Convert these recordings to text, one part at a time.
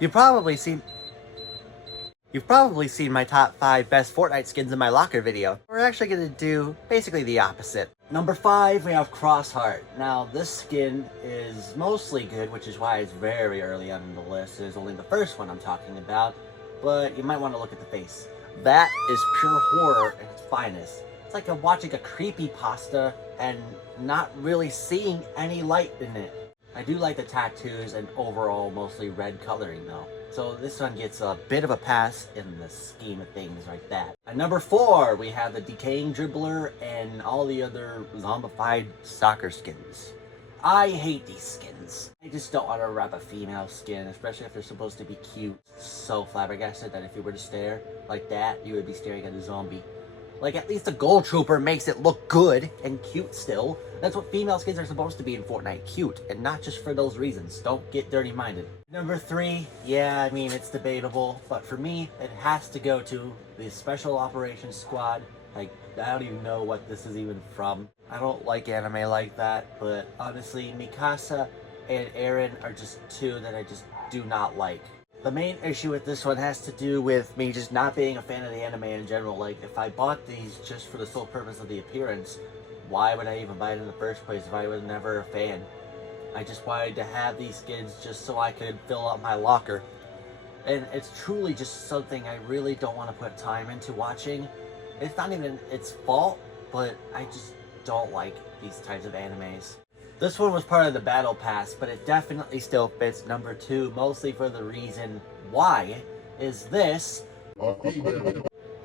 You've probably seen You've probably seen my top 5 best Fortnite skins in my locker video. We're actually going to do basically the opposite. Number 5, we have Crossheart. Now, this skin is mostly good, which is why it's very early on the list. It's only the first one I'm talking about, but you might want to look at the face. That is pure horror at its finest. It's like watching a creepypasta and not really seeing any light in it. I do like the tattoos and overall mostly red coloring though. So this one gets a bit of a pass in the scheme of things like that. At number 4, we have the Decaying Dribbler and all the other zombified soccer skins. I hate these skins. I just don't want to wrap a female skin, especially if they're supposed to be cute. So flabbergasted that if you were to stare like that, you would be staring at a zombie. Like, at least the Gold Trooper makes it look good and cute still. That's what female skins are supposed to be in Fortnite, cute, and not just for those reasons. Don't get dirty-minded. Number 3, yeah, I mean, it's debatable, but for me, it has to go to the Special Operations Squad. Like, I don't even know what this is even from. I don't like anime like that, but honestly, Mikasa and Eren are just two that I just do not like. The main issue with this one has to do with me just not being a fan of the anime in general. Like, if I bought these just for the sole purpose of the appearance, why would I even buy it in the first place if I was never a fan? I just wanted to have these skins just so I could fill up my locker. And it's truly just something I really don't want to put time into watching. It's not even its fault, but I just don't like these types of animes. This one was part of the Battle Pass, but it definitely still fits number 2, mostly for the reason why is this.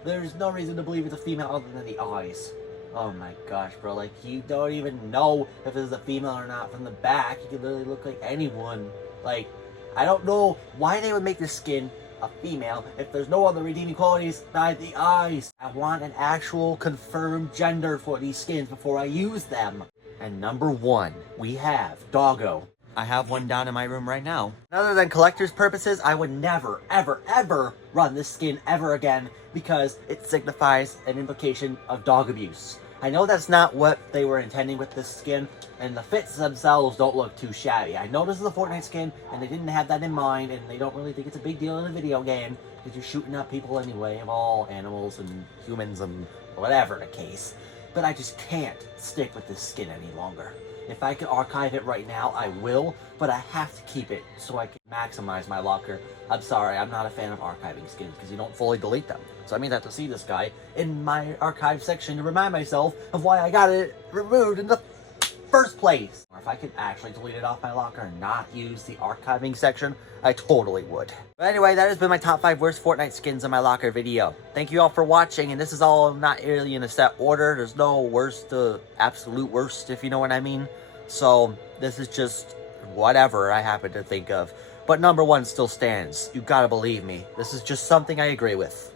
There's no reason to believe it's a female other than the eyes. Oh my gosh, bro, like, you don't even know if it's a female or not from the back. You can literally look like anyone. Like, I don't know why they would make this skin a female if there's no other redeeming qualities besides the eyes. I want an actual confirmed gender for these skins before I use them. And number 1, we have Doggo. I have one down in my room right now. Other than collector's purposes, I would never, ever, ever run this skin ever again because it signifies an implication of dog abuse. I know that's not what they were intending with this skin, and the fits themselves don't look too shabby. I know this is a Fortnite skin, and they didn't have that in mind, and they don't really think it's a big deal in a video game, because you're shooting at people anyway, of all animals and humans and whatever the case. But I just can't stick with this skin any longer. If I could archive it right now, I will, but I have to keep it so I can maximize my locker. I'm sorry, I'm not a fan of archiving skins because you don't fully delete them. So I mean, I have to see this guy in my archive section to remind myself of why I got it removed in the first place. Or if I could actually delete it off my locker and not use the archiving section, I totally would. But anyway, that has been my top 5 worst Fortnite skins in my locker video. Thank you all for watching, and this is all not really in a set order. There's no worst to absolute worst, if you know what I mean. So this is just whatever I happen to think of. But number 1 still stands. You gotta believe me. This is just something I agree with.